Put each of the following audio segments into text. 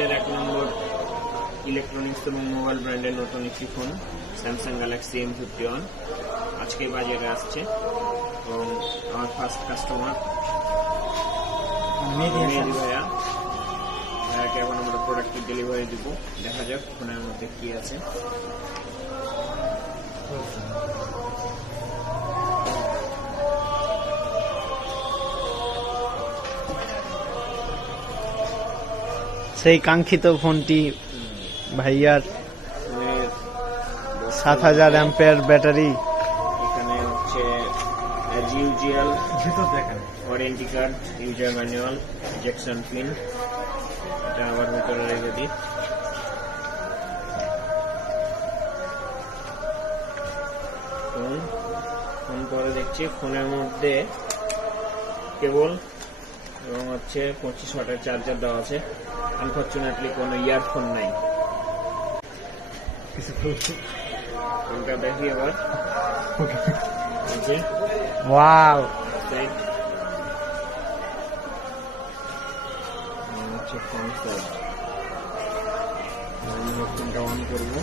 বিশ্বের 1 নম্বর ইলেকট্রনিক্স এবং মোবাইল ব্র্যান্ডের নতুন একটি ফোন স্যামসাং গ্যালাক্সি M51 আজকে বাজারে আসছে এবং আমার ফার্স্ট কাস্টমার মেহেদি ভাইয়া ভাইয়াকে এখন আমরা প্রোডাক্টের ডেলিভারি দিব। দেখা যাক ফোনের মধ্যে কি আছে। সেই কাঙ্ক্ষিত ফোনটি ভাইয়ার 7000 অ্যাম্পিয়ার ব্যাটারি, এখানে হচ্ছে as usual warranty card, user manual, injection pin, এটা আবার ভিতরে রেখে দিই। ফোন পরে দেখছি ফোনের মধ্যে কেবল এবং হচ্ছে 25 ওয়াটের চার্জার দেওয়া আছে। আনফরচুনেটলি কোনো ইয়ারফোন নাই। ফোনটা দেখি এবার। ওয়াও, হচ্ছে ফোনটা অন করবো।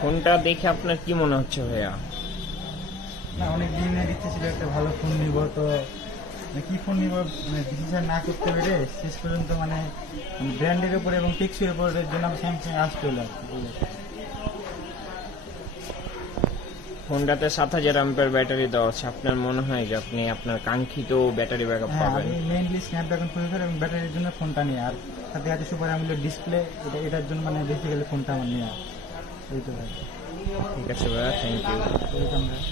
ফোনটা দেখে আপনার কি মনে হচ্ছে ভাইয়া? না, অনেক দিন ইচ্ছে ছিল একটা ভালো ফোন নিব, তো কি ফোন নিব ডিসিশন না করতে পেরে শেষ পর্যন্ত ব্র্যান্ডের উপরে এবং টেকসইয়ের উপরের জন্য আমি স্যামসাং আসতে হলাম। ফোনটাতে 7000 অ্যাম্পিয়ার ব্যাটারি দেওয়া আছে। আপনার মনে হয় যে আপনি আপনার কাঙ্ক্ষিত ব্যাটারি ব্যাকআপ পাবেন? আমি মেইনলি স্ন্যাপড্রাগন প্রসেসর এবং ব্যাটারির জন্য ফোনটা নিই, আর সাথে আছে সুপার অ্যামোলেড ডিসপ্লে, এটার জন্য বেসিক্যালি ফোনটা আমার নেওয়া। এই তো ভাই, ঠিক আছে ভাইয়া, থ্যাংক ইউ। ওয়েলকাম ভাই।